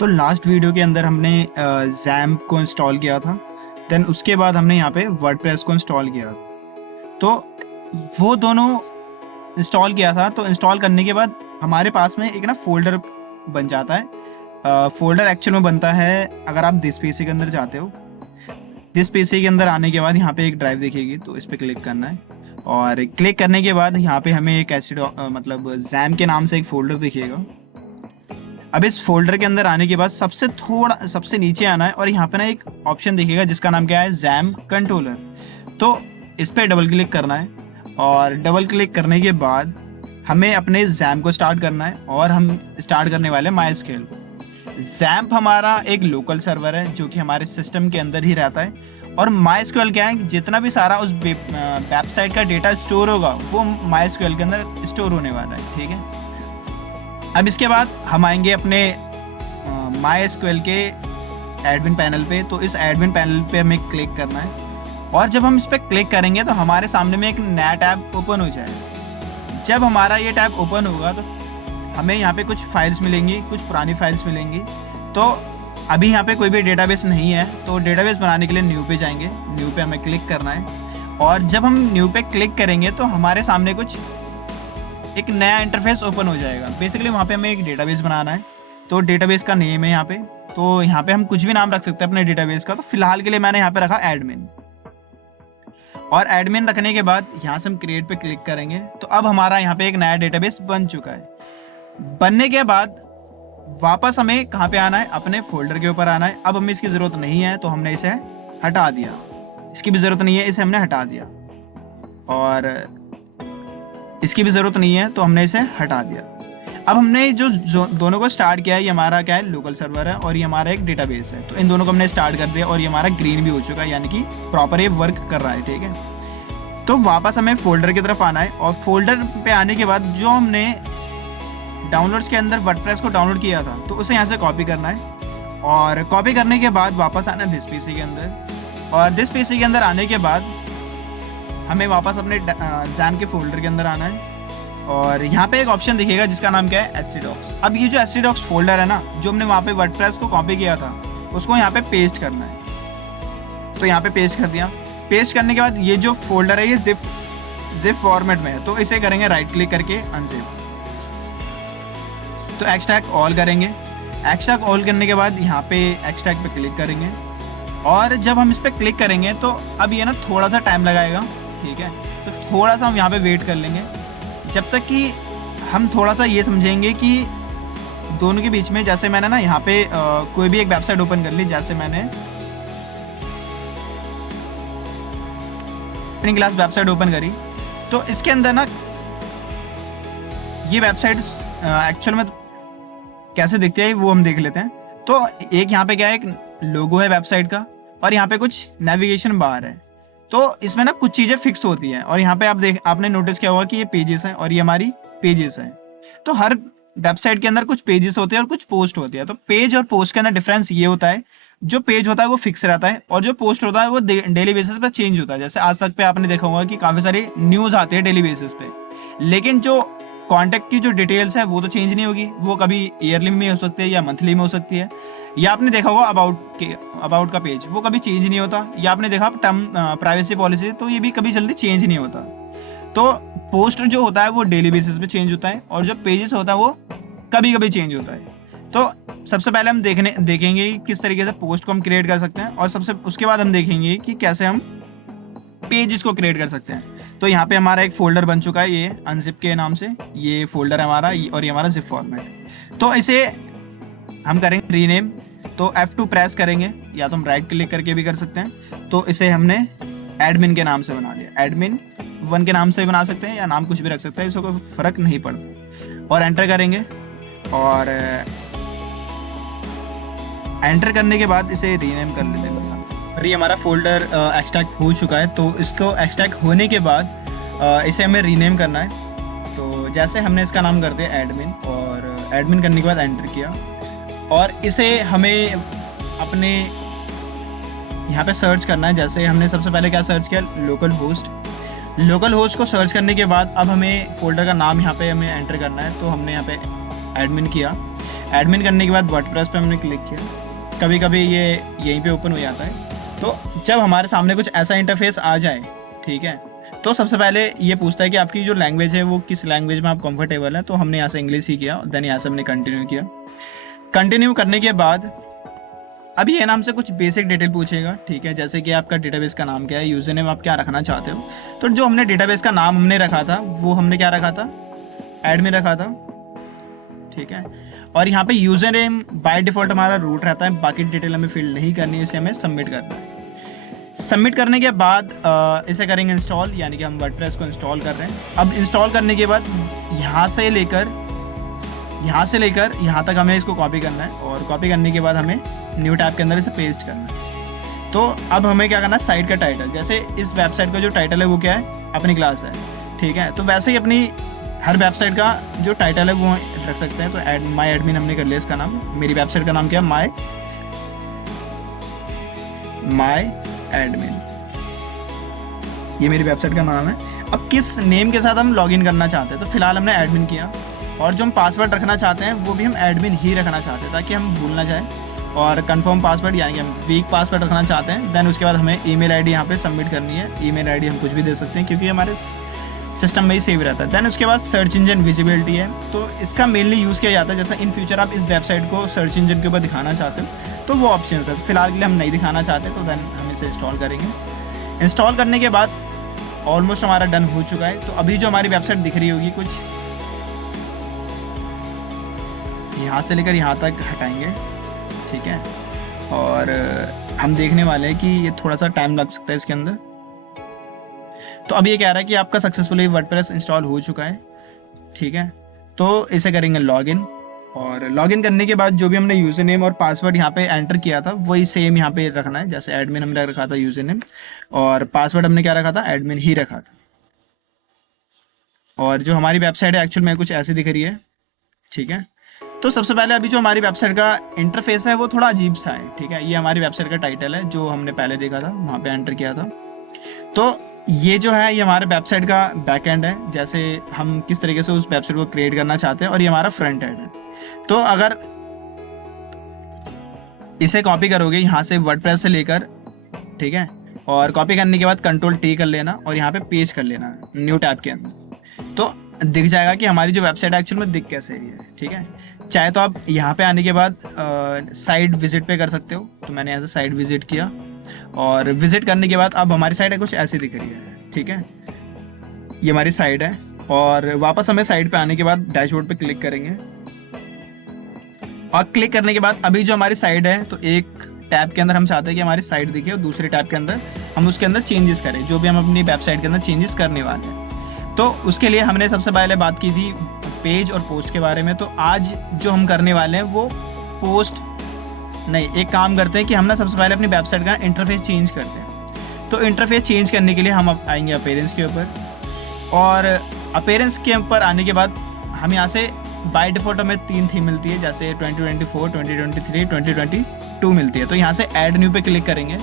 तो last video के अंदर हमने जैम्प को इंस्टॉल किया था। देन उसके बाद हमने यहाँ पे वर्डप्रेस को इंस्टॉल किया। तो वो दोनों इंस्टॉल किया था। तो इंस्टॉल करने के बाद हमारे पास में एक ना फोल्डर बन जाता है। फोल्डर एक्चुअल में बनता है अगर आप दिस पीसी के अंदर जाते हो। दिस पीसी के अंदर आने के बाद यहाँ पे एक ड्राइव दिखेगी, तो इस पर क्लिक करना है। और क्लिक करने के बाद यहाँ पे हमें एक एसिड मतलब जैम के नाम से एक फोल्डर दिखेगा। अब इस फोल्डर के अंदर आने के बाद सबसे नीचे आना है और यहाँ पे ना एक ऑप्शन दिखेगा जिसका नाम क्या है, जैम कंट्रोलर। तो इस पर डबल क्लिक करना है और डबल क्लिक करने के बाद हमें अपने जैम को स्टार्ट करना है और हम स्टार्ट करने वाले माइस्क्वेल। जैम्प हमारा एक लोकल सर्वर है जो कि हमारे सिस्टम के अंदर ही रहता है। और माइस्क्वेल क्या है, जितना भी सारा उस वेबसाइट का डेटा स्टोर होगा वो माइस्क्वेल के अंदर स्टोर होने वाला है। ठीक है, अब इसके बाद हम आएंगे अपने माइस्क्वेल के एडमिन पैनल पे। तो इस एडमिन पैनल पे हमें क्लिक करना है और जब हम इस पर क्लिक करेंगे तो हमारे सामने में एक नया टैब ओपन हो जाएगा। जब हमारा ये टैब ओपन होगा तो हमें यहाँ पे कुछ फाइल्स मिलेंगी, कुछ पुरानी फाइल्स मिलेंगी। तो अभी यहाँ पे कोई भी डेटाबेस नहीं है, तो डेटाबेस बनाने के लिए न्यू पे जाएंगे। न्यू पे हमें क्लिक करना है और जब हम न्यू पे क्लिक करेंगे तो हमारे सामने कुछ एक नया इंटरफेस ओपन हो जाएगा। बेसिकली वहाँ पे हमें एक डेटाबेस बनाना है। तो डेटाबेस का नेम है यहाँ पे, तो यहाँ पे हम कुछ भी नाम रख सकते हैं अपने डेटाबेस का। तो फिलहाल के लिए मैंने यहाँ पे रखा एडमिन। और एडमिन रखने के बाद यहाँ से हम क्रिएट पे क्लिक करेंगे तो अब हमारा यहाँ पे एक नया डेटाबेस बन चुका है। बनने के बाद वापस हमें कहाँ पे आना है, अपने फोल्डर के ऊपर आना है। अब हमें इसकी ज़रूरत नहीं है तो हमने इसे हटा दिया। इसकी भी ज़रूरत नहीं है, इसे हमने हटा दिया। और इसकी भी ज़रूरत नहीं है तो हमने इसे हटा दिया। अब हमने जो दोनों को स्टार्ट किया है, ये हमारा क्या है, लोकल सर्वर है और ये हमारा एक डेटाबेस है। तो इन दोनों को हमने स्टार्ट कर दिया और ये हमारा ग्रीन भी हो चुका है, यानी कि प्रॉपर ये वर्क कर रहा है। ठीक है, तो वापस हमें फोल्डर की तरफ आना है और फोल्डर पे आने के बाद जो हमने डाउनलोड्स के अंदर वर्डप्रेस को डाउनलोड किया था तो उसे यहाँ से कॉपी करना है। और कॉपी करने के बाद वापस आना है दिस पीसी के अंदर। और दिस पीसी के अंदर आने के बाद हमें वापस अपने जैम के फोल्डर के अंदर आना है और यहाँ पे एक ऑप्शन दिखेगा जिसका नाम क्या है, htdocs। अब ये जो htdocs फोल्डर है ना, जो हमने वहाँ पे वर्डप्रेस को कॉपी किया था, उसको यहाँ पे पेस्ट करना है। तो यहाँ पे पेस्ट कर दिया। पेस्ट करने के बाद ये जो फोल्डर है ये जिप फॉर्मेट में है, तो इसे करेंगे राइट क्लिक करके अनजिप। तो एक्सट्रैक्ट ऑल करेंगे। एक्सट्रैक्ट ऑल करने के बाद यहाँ पे एक्सट्रैक्ट पे क्लिक करेंगे और जब हम इस पर क्लिक करेंगे तो अब ये ना थोड़ा सा टाइम लगाएगा। ठीक है, तो थोड़ा सा हम यहाँ पे वेट कर लेंगे जब तक कि हम थोड़ा सा ये समझेंगे कि दोनों के बीच में, जैसे मैंने ना यहाँ पे कोई भी एक वेबसाइट ओपन कर ली, जैसे मैंने अपनी क्लास वेबसाइट ओपन करी। तो इसके अंदर ना ये वेबसाइट एक्चुअल में कैसे दिखती है वो हम देख लेते हैं। तो एक यहाँ पे क्या है, एक लोगो है वेबसाइट का और यहाँ पे कुछ नेविगेशन बार है। तो इसमें ना कुछ चीज़ें फिक्स होती हैं और यहाँ पे आपने नोटिस किया होगा कि ये पेजेस हैं और ये हमारी पेजेस हैं। तो हर वेबसाइट के अंदर कुछ पेजेस होते हैं और कुछ पोस्ट होती है। तो पेज और पोस्ट के अंदर डिफरेंस ये होता है, जो पेज होता है वो फिक्स रहता है और जो पोस्ट होता है वो डेली बेसिस पे चेंज होता है। जैसे आज तक पे आपने देखा होगा कि काफ़ी सारी न्यूज़ आती है डेली बेसिस पे, लेकिन जो कॉन्टैक्ट की जो डिटेल्स है वो तो चेंज नहीं होगी। वो कभी ईयरली में हो सकती है या मंथली में हो सकती है। या आपने देखा होगा अबाउट का पेज, वो कभी चेंज नहीं होता। या आपने देखा टर्म प्राइवेसी पॉलिसी, तो ये भी कभी जल्दी चेंज नहीं होता। तो पोस्ट जो होता है वो डेली बेसिस पे चेंज होता है और जो पेजेस होता है वो कभी कभी चेंज होता है। तो सबसे पहले हम देखेंगे कि किस तरीके से पोस्ट को हम क्रिएट कर सकते हैं और उसके बाद हम देखेंगे कि कैसे हम पेजेस को क्रिएट कर सकते हैं। तो यहाँ पे हमारा एक फोल्डर बन चुका है, ये अनजिप के नाम से ये फोल्डर है हमारा और ये हमारा जिप फॉर्मेट। तो इसे हम करेंगे रीनेम। तो F2 प्रेस करेंगे या तो हम राइट क्लिक करके भी कर सकते हैं। तो इसे हमने एडमिन के नाम से बना लिया। एडमिन 1 के नाम से भी बना सकते हैं या नाम कुछ भी रख सकते हैं, इसको कोई फ़र्क नहीं पड़ता। और एंटर करेंगे और एंटर करने के बाद इसे रीनेम कर लेते हैं। और ये हमारा फोल्डर एक्सट्रैक्ट हो चुका है। तो इसको एक्सट्रैक्ट होने के बाद इसे हमें रीनेम करना है। तो जैसे हमने इसका नाम कर दिया एडमिन और एडमिन करने के बाद एंटर किया और इसे हमें अपने यहाँ पे सर्च करना है। जैसे हमने सबसे पहले क्या सर्च किया, लोकल होस्ट को सर्च करने के बाद अब हमें फोल्डर का नाम यहाँ पे हमें एंटर करना है। तो हमने यहाँ पे एडमिन किया। एडमिन करने के बाद वर्डप्रेस पे हमने क्लिक किया। कभी कभी ये यहीं पे ओपन हो जाता है। तो जब हमारे सामने कुछ ऐसा इंटरफेस आ जाए, ठीक है, तो सबसे पहले ये पूछता है कि आपकी जो लैंग्वेज है वो किस लैंग्वेज में आप कंफर्टेबल है। तो हमने यहाँ से इंग्लिश ही किया, देन यहाँ से हमने कंटिन्यू किया। कंटिन्यू करने के बाद अब ये नाम से कुछ बेसिक डिटेल पूछेगा, ठीक है, जैसे कि आपका डेटाबेस का नाम क्या है, यूजर नेम आप क्या रखना चाहते हो। तो जो हमने डेटाबेस का नाम हमने रखा था वो हमने क्या रखा था, एडमिन रखा था, ठीक है। और यहाँ पे यूजर नेम बाय डिफॉल्ट हमारा रूट रहता है, बाकी डिटेल हमें फिल नहीं करनी है, इसे हमें सबमिट करना है। सबमिट करने के बाद इसे करेंगे इंस्टॉल, यानी कि हम वर्डप्रेस को इंस्टॉल कर रहे हैं। अब इंस्टॉल करने के बाद यहाँ से लेकर यहाँ तक हमें इसको कॉपी करना है, और कॉपी करने के बाद हमें न्यू टैब के अंदर इसे पेस्ट करना है। तो अब हमें क्या करना है, साइट का टाइटल, जैसे इस वेबसाइट का जो टाइटल है वो क्या है, अपनी क्लास है, ठीक है। तो वैसे ही अपनी हर वेबसाइट का जो टाइटल है वो रख सकते हैं। तो माई एडमिन हमने कर लिया इसका नाम। मेरी वेबसाइट का नाम क्या है, माई एडमिन, ये मेरी वेबसाइट का नाम है। अब किस नेम के साथ हम लॉगिन करना चाहते हैं, तो फिलहाल हमने एडमिन किया, और जो हम पासवर्ड रखना चाहते हैं वो भी हम एडमिन ही रखना चाहते हैं ताकि हम भूल ना जाए। और कंफर्म पासवर्ड, यानी कि हम वीक पासवर्ड रखना चाहते हैं। देन उसके बाद हमें ईमेल आईडी यहाँ पे सबमिट करनी है। ईमेल आईडी हम कुछ भी दे सकते हैं क्योंकि हमारे सिस्टम में ही सेव रहता है। देन उसके बाद सर्च इंजन विजिबिलिटी है, तो इसका मेनली यूज़ किया जाता है जैसा इन फ्यूचर आप इस वेबसाइट को सर्च इंजन के ऊपर दिखाना चाहते हो तो वो ऑप्शन है। फिलहाल के लिए हम नहीं दिखाना चाहते, तो देन हम इसे इंस्टॉल करेंगे। इंस्टॉल करने के बाद ऑलमोस्ट हमारा डन हो चुका है। तो अभी जो हमारी वेबसाइट दिख रही होगी कुछ यहाँ से लेकर यहाँ तक हटाएंगे, ठीक है, और हम देखने वाले हैं कि ये थोड़ा सा टाइम लग सकता है इसके अंदर। तो अब ये कह रहा है कि आपका सक्सेसफुली वर्डप्रेस इंस्टॉल हो चुका है, ठीक है। तो इसे करेंगे लॉगिन, और लॉगिन करने के बाद जो भी हमने यूज़र नेम और पासवर्ड यहाँ पे एंटर किया था वही सेम यहाँ पे रखना है। जैसे एडमिन हमने रखा था यूज़र नेम, और पासवर्ड हमने क्या रखा था, एडमिन ही रखा था। और जो हमारी वेबसाइट है एक्चुअल में कुछ ऐसी दिख रही है, ठीक है। तो सबसे पहले अभी जो हमारी वेबसाइट का इंटरफेस है वो थोड़ा अजीब सा है, ठीक है। ये हमारी वेबसाइट का टाइटल है जो हमने पहले देखा था, वहाँ पे एंटर किया था। तो ये जो है ये हमारे वेबसाइट का बैक एंड है, जैसे हम किस तरीके से उस वेबसाइट को क्रिएट करना चाहते हैं, और ये हमारा फ्रंट एंड है। तो अगर इसे कॉपी करोगे यहाँ से वर्डप्रेस से लेकर, ठीक है, और कॉपी करने के बाद Ctrl+T कर लेना और यहाँ पे पेस्ट कर लेना न्यू टैब के अंदर, तो दिख जाएगा कि हमारी जो वेबसाइट एक्चुअल में दिख कैसे रही है, ठीक है। चाहे तो आप यहाँ पे आने के बाद साइट विजिट पे कर सकते हो। तो मैंने यहाँ से साइट विजिट किया, और विजिट करने के बाद अब हमारी साइट है कुछ ऐसी दिख रही है, ठीक है। ये हमारी साइट है, और वापस हमें साइट पे आने के बाद डैशबोर्ड पे क्लिक करेंगे, और क्लिक करने के बाद अभी जो हमारी साइट है तो एक टैब के अंदर हम चाहते हैं कि हमारी साइट दिखे, और दूसरे टैब के अंदर हम उसके अंदर चेंजेस करें, जो भी हम अपनी वेबसाइट के अंदर चेंजेस करने वाले हैं। तो उसके लिए हमने सबसे पहले बात की थी पेज और पोस्ट के बारे में। तो आज जो हम करने वाले हैं वो पोस्ट नहीं, एक काम करते हैं कि हम ना सबसे पहले अपनी वेबसाइट का इंटरफेस चेंज करते हैं। तो इंटरफेस चेंज करने के लिए हम अब आएंगे अपीयरेंस के ऊपर, और अपीयरेंस के ऊपर आने के बाद हम यहाँ से बाय डिफ़ॉल्ट हमें 3 थीम मिलती है, जैसे 2024, 2023, 2022 मिलती है। तो यहाँ से ऐड न्यू पे क्लिक करेंगे,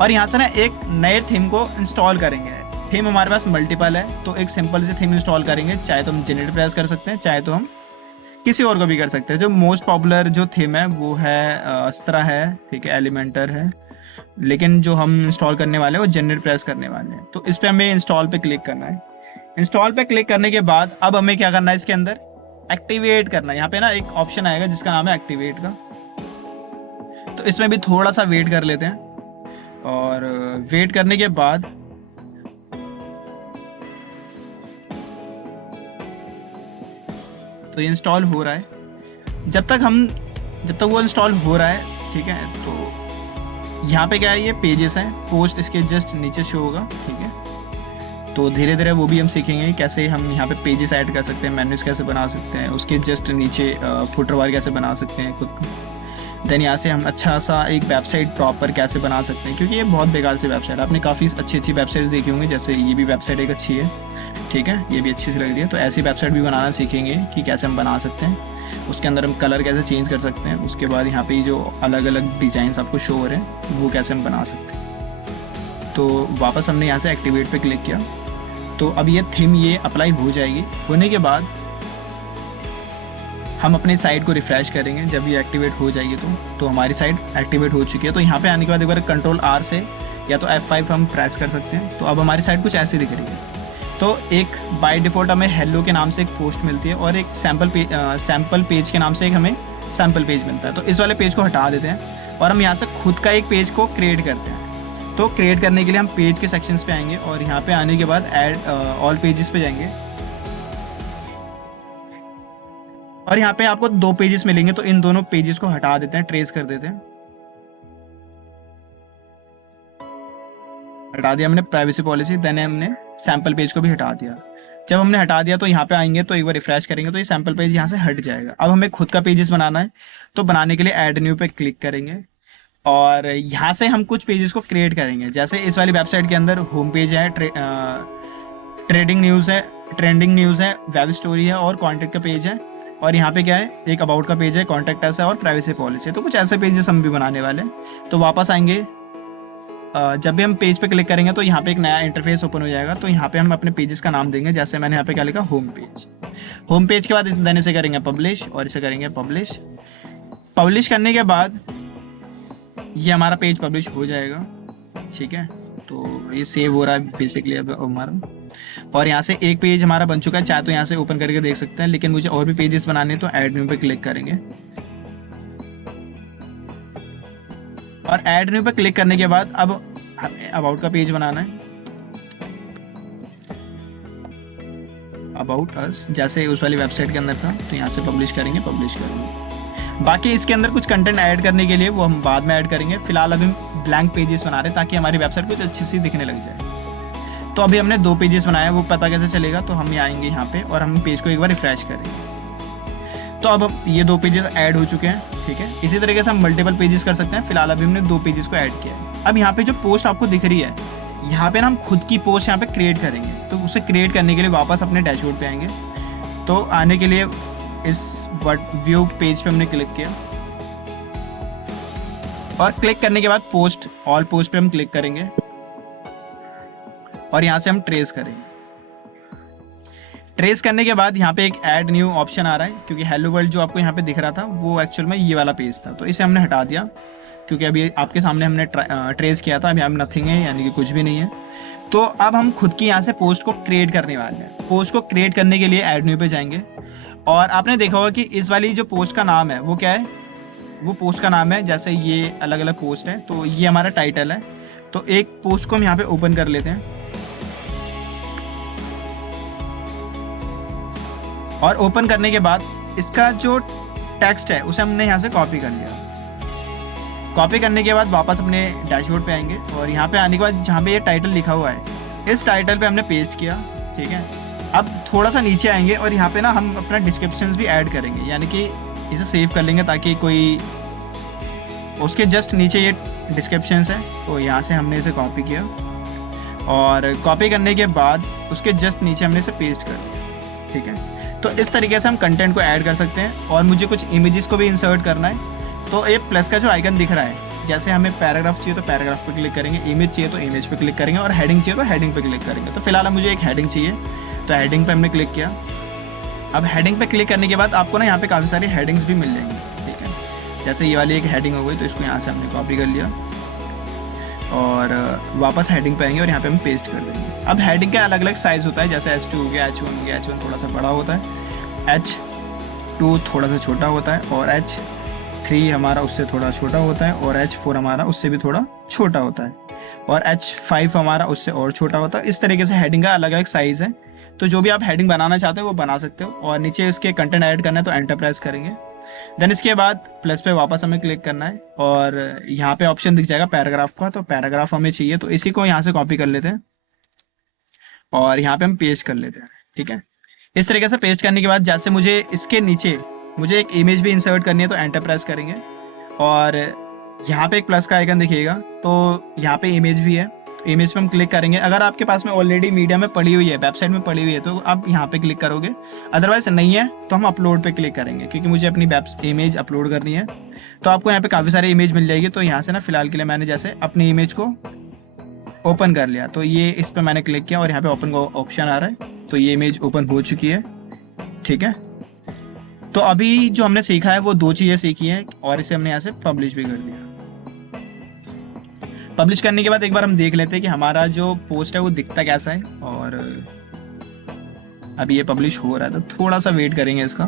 और यहाँ से ना एक नए थीम को इंस्टॉल करेंगे। थीम हमारे पास मल्टीपल है, तो एक सिंपल सी थीम इंस्टॉल करेंगे। चाहे तो हम जनरेट प्रेस कर सकते हैं, चाहे तो हम किसी और को भी कर सकते हैं। जो मोस्ट पॉपुलर जो थीम है वो है अस्त्रा है, ठीक है, एलिमेंटर है, लेकिन जो हम इंस्टॉल करने वाले हैं वो जनरेट प्रेस करने वाले हैं। तो इस पर हमें इंस्टॉल पे क्लिक करना है। इंस्टॉल पे क्लिक करने के बाद अब हमें क्या करना है, इसके अंदर एक्टिवेट करना है। यहाँ पे ना एक ऑप्शन आएगा जिसका नाम है एक्टिवेट का, तो इसमें भी थोड़ा सा वेट कर लेते हैं, और वेट करने के बाद तो ये इंस्टॉल हो रहा है। जब तक वो इंस्टॉल हो रहा है, ठीक है, तो यहाँ पे क्या है, ये पेजेस हैं, पोस्ट इसके जस्ट नीचे शो होगा, ठीक है। तो धीरे धीरे वो भी हम सीखेंगे कैसे हम यहाँ पे पेजेस ऐड कर सकते हैं, मेन्यूज कैसे बना सकते हैं, उसके जस्ट नीचे फुटर बार कैसे बना सकते हैं खुद को। देन यहाँ से हम अच्छा सा एक वेबसाइट प्रॉपर कैसे बना सकते हैं, क्योंकि ये बहुत बेकार सी वेबसाइट, आपने काफ़ी अच्छी वेबसाइट्स देखी होंगी, जैसे ये भी वेबसाइट एक अच्छी है, ठीक है, ये भी अच्छी सी लग रही है। तो ऐसी वेबसाइट भी बनाना सीखेंगे कि कैसे हम बना सकते हैं, उसके अंदर हम कलर कैसे चेंज कर सकते हैं, उसके बाद यहाँ पे जो अलग अलग डिज़ाइंस आपको शो हो रहे हैं वो कैसे हम बना सकते हैं। तो वापस हमने यहाँ से एक्टिवेट पे क्लिक किया, तो अब ये थीम ये अप्लाई हो जाएगी। होने के बाद हम अपनी साइट को रिफ्रेश करेंगे जब ये एक्टिवेट हो जाएगी तो हमारी साइट एक्टिवेट हो चुकी है। तो यहाँ पे आने के बाद एक बार कंट्रोल R से या तो F5 हम प्रेस कर सकते हैं। तो अब हमारी साइट कुछ ऐसी दिख रही है। तो एक बाय डिफ़ॉल्ट हमें हेलो के नाम से एक पोस्ट मिलती है और एक सैम्पल पेज के नाम से एक हमें सैम्पल पेज मिलता है। तो इस वाले पेज को हटा देते हैं और हम यहाँ से खुद का एक पेज को क्रिएट करते हैं। तो क्रिएट करने के लिए हम पेज के सेक्शंस पे आएंगे और यहाँ पे आने के बाद ऐड ऑल पेजेस पे जाएंगे और यहाँ पे आपको 2 पेजेस मिलेंगे। तो इन दोनों पेजेस को हटा देते हैं, ट्रेस कर देते हैं। हटा दिया हमने प्राइवेसी पॉलिसी, देन हमने सैम्पल पेज को भी हटा दिया। जब हमने हटा दिया तो यहाँ पे आएंगे तो एक बार रिफ्रेश करेंगे तो ये सैम्पल पेज यहाँ से हट जाएगा। अब हमें खुद का पेजेस बनाना है। तो बनाने के लिए ऐड न्यू पे क्लिक करेंगे और यहाँ से हम कुछ पेजेस को क्रिएट करेंगे। जैसे इस वाली वेबसाइट के अंदर होम पेज है, ट्रेंडिंग न्यूज़ है, वेब स्टोरी है और कॉन्टैक्ट का पेज है। और यहाँ पे क्या है, एक अबाउट का पेज है, कॉन्टैक्ट अस है और प्राइवेसी पॉलिसी है। तो कुछ ऐसे पेजेस हम भी बनाने वाले हैं। तो वापस आएंगे, जब भी हम पेज पे क्लिक करेंगे तो यहाँ पे एक नया इंटरफेस ओपन हो जाएगा। तो यहाँ पे हम अपने पेजेस का नाम देंगे। जैसे मैंने यहाँ पे क्या लिखा, होम पेज। होम पेज के बाद देने से करेंगे पब्लिश और इसे करेंगे पब्लिश। पब्लिश करने के बाद ये हमारा पेज पब्लिश हो जाएगा। ठीक है, तो ये सेव हो रहा है बेसिकली अब हमारा। और यहाँ से एक पेज हमारा बन चुका है। चाहे तो यहाँ से ओपन करके देख सकते हैं, लेकिन मुझे और भी पेजेस बनाने तो ऐड न्यू पे क्लिक करेंगे। और ऐड न्यू पे क्लिक करने के बाद अब हमें अबाउट का पेज बनाना है, अबाउट अस, जैसे उस वाली वेबसाइट के अंदर था। तो यहाँ से पब्लिश करेंगे। बाकी इसके अंदर कुछ कंटेंट ऐड करने के लिए वो हम बाद में ऐड करेंगे। फिलहाल अभी ब्लैंक पेजेस बना रहे हैं ताकि हमारी वेबसाइट कुछ अच्छी सी दिखने लग जाए। तो अभी हमने 2 पेजेस बनाया, वो पता कैसे चलेगा। तो हम आएंगे यहाँ पे और हम पेज को एक बार रिफ्रेश करेंगे। तो अब ये 2 पेजेस ऐड हो चुके हैं। ठीक है, इसी तरीके से हम मल्टीपल पेजेस कर सकते हैं। फिलहाल अभी हमने 2 पेजेस को ऐड किया है। अब यहाँ पे जो पोस्ट आपको दिख रही है, यहाँ पे ना हम खुद की पोस्ट यहाँ पे क्रिएट करेंगे। तो उसे क्रिएट करने के लिए वापस अपने डैशबोर्ड पे आएंगे। तो आने के लिए इस व्यू पेज पे हमने क्लिक किया और क्लिक करने के बाद पोस्ट, ऑल पोस्ट पे हम क्लिक करेंगे और यहाँ से हम ट्रेस करेंगे। ट्रेस करने के बाद यहाँ पे एक ऐड न्यू ऑप्शन आ रहा है, क्योंकि हेलो वर्ल्ड जो आपको यहाँ पे दिख रहा था वो एक्चुअल में ये वाला पेज था। तो इसे हमने हटा दिया, क्योंकि अभी आपके सामने हमने ट्रेस किया था। अभी हम नथिंग है, यानी कि कुछ भी नहीं है। तो अब हम खुद की यहाँ से पोस्ट को क्रिएट करने वाले हैं। पोस्ट को क्रिएट करने के लिए ऐड न्यू पे जाएंगे और आपने देखा होगा कि इस वाली जो पोस्ट का नाम है वो क्या है, वो पोस्ट का नाम है, जैसे ये अलग अलग पोस्ट है तो ये हमारा टाइटल है। तो एक पोस्ट को हम यहाँ पे ओपन कर लेते हैं और ओपन करने के बाद इसका जो टेक्स्ट है उसे हमने यहाँ से कॉपी कर लिया। कॉपी करने के बाद वापस अपने डैशबोर्ड पे आएंगे और यहाँ पे आने के बाद जहाँ पे ये टाइटल लिखा हुआ है, इस टाइटल पे हमने पेस्ट किया। ठीक है, अब थोड़ा सा नीचे आएंगे और यहाँ पे ना हम अपना डिस्क्रिप्शंस भी ऐड करेंगे, यानी कि इसे सेव कर लेंगे ताकि कोई, उसके जस्ट नीचे ये डिस्क्रिप्शंस है। तो यहाँ से हमने इसे कॉपी किया और कॉपी करने के बाद उसके जस्ट नीचे हमने इसे पेस्ट कर दिया। ठीक है, तो इस तरीके से हम कंटेंट को ऐड कर सकते हैं। और मुझे कुछ इमेजेस को भी इंसर्ट करना है। तो ये प्लस का जो आइकन दिख रहा है, जैसे हमें पैराग्राफ चाहिए तो पैराग्राफ पे क्लिक करेंगे, इमेज चाहिए तो इमेज पे क्लिक करेंगे और हेडिंग चाहिए तो हेडिंग पे क्लिक करेंगे। तो फिलहाल मुझे एक हेडिंग चाहिए, तो हेडिंग पे हमने क्लिक किया। अब हेडिंग पे क्लिक करने के बाद आपको ना यहाँ पे काफ़ी सारी हेडिंग्स भी मिल जाएंगी। ठीक है, जैसे ये वाली एक हेडिंग हो गई, तो इसको यहाँ से हमने कॉपी कर लिया और वापस हेडिंग पे आएंगे और यहाँ पे हम पेस्ट कर देंगे। अब हेडिंग का अलग अलग साइज़ होता है, जैसे H2 हो गया, H1 हो गया। H1 थोड़ा सा बड़ा होता है, H2 थोड़ा सा छोटा होता है और H3 हमारा उससे थोड़ा छोटा होता है और H4 हमारा उससे भी थोड़ा छोटा होता है और H5 हमारा उससे और छोटा होता है। इस तरीके से हेडिंग का अलग अलग साइज़ है। तो जो भी आप हेडिंग बनाना चाहते हो वो बना सकते हो। और नीचे इसके कंटेंट ऐड करना है तो एंटर प्रेस करेंगे। देन इसके बाद प्लस पे वापस हमें क्लिक करना है और यहाँ पे ऑप्शन दिख जाएगा पैराग्राफ का। तो पैराग्राफ हमें चाहिए, तो इसी को यहाँ से कॉपी कर लेते हैं और यहाँ पे हम पेस्ट कर लेते हैं। ठीक है, इस तरीके से पेस्ट करने के बाद जैसे मुझे इसके नीचे मुझे एक इमेज भी इंसर्ट करनी है तो एंटर प्रेस करेंगे और यहाँ पे एक प्लस का आइकन दिखेगा। तो यहाँ पे इमेज भी है, तो इमेज पे हम क्लिक करेंगे। अगर आपके पास में ऑलरेडी मीडिया में पड़ी हुई है, वेबसाइट में पड़ी हुई है, तो आप यहाँ पे क्लिक करोगे। अदरवाइज नहीं है तो हम अपलोड पे क्लिक करेंगे, क्योंकि मुझे अपनी इमेज अपलोड करनी है। तो आपको यहाँ पे काफ़ी सारी इमेज मिल जाएगी। तो यहाँ से ना फिलहाल के लिए मैंने जैसे अपनी इमेज को ओपन कर लिया, तो ये इस पर मैंने क्लिक किया और यहाँ पे ओपन का ऑप्शन आ रहा है। तो ये इमेज ओपन हो चुकी है। ठीक है, तो अभी जो हमने सीखा है वो 2 चीज़ें सीखी हैं और इसे हमने यहाँ से पब्लिश भी कर दिया। पब्लिश करने के बाद एक बार हम देख लेते हैं कि हमारा जो पोस्ट है वो दिखता कैसा है। और अभी ये पब्लिश हो रहा है तो थोड़ा सा वेट करेंगे इसका।